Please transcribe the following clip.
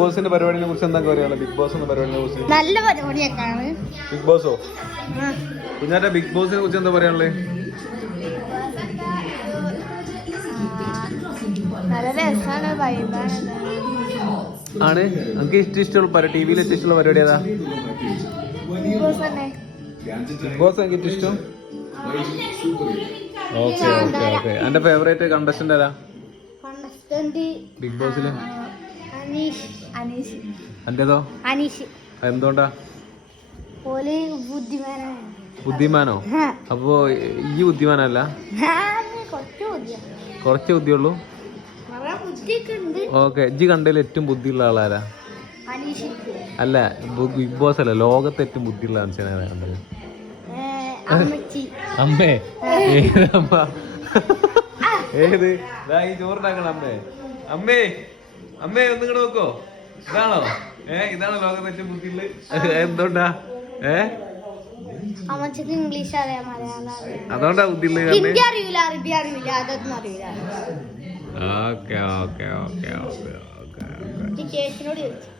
ബോസിന്റെ പരിപാടിനെ കുറിച്ച് എന്താ പറയാ? ബിഗ് ബോസ് എന്ന പരിപാടിനെ കുറിച്ച് നല്ല പരിപാടിയൊക്കെയാണ്. ബിഗ് ബോസോ? കുഞ്ഞാറ്റ ബിഗ് ബോസിനെ കുറിച്ച് എന്താ പറയാനുള്ളത്? ആണ് എനിക്ക് ഇഷ്ടമുള്ള ടിവിയിൽ ഏറ്റവും ഇഷ്ടമുള്ള പരിപാടി ഏതാ? ബിഗ് ബോസ് എനിക്ക് ഇഷ്ടം. Okay okay okay. എന്റെ ഫേവറേറ്റ് കണ്ടസ്റ്റന്റ് ഏതാ ബിഗ് ബോസില്? എന്റേതോ? എന്തുകൊണ്ടാ? ബുദ്ധിമാനോ? അപ്പോ ഈ ബുദ്ധിമാനല്ല, കുറച്ച് ബുദ്ധിയുള്ളൂ. ഓക്കെ. ഇജ്ജ് കണ്ടതിൽ ഏറ്റവും ബുദ്ധിയുള്ള ആളാരാ? അല്ല, ബിഗ് ബോസ് അല്ല, ലോകത്തെ ഏറ്റവും ബുദ്ധിയുള്ള മനുഷ്യനാരാ കണ്ടത്? അമ്മേ? ഏതമ്മ? ഏത്? ഈ ചോറുണ്ടാക്കണ അമ്മേ? അമ്മേ അമ്മേ ഒന്നിങ്ങോട്ട് നോക്കോ? ഇതാണോ? ഇതാണോ ലോകത്തെ ഏറ്റവും ബുദ്ധിയുള്ളത്? എന്തുകൊണ്ടാ? ഇംഗ്ലീഷ് അതുകൊണ്ടാ ബുദ്ധിയുള്ളത്? ഹിന്ദി അറിയില്ല, അറബി അറിയില്ല, അതൊന്നും അറിയില്ല. Okay okay okay okay okay. ചേച്ചിനോട് ചോദിച്ചു.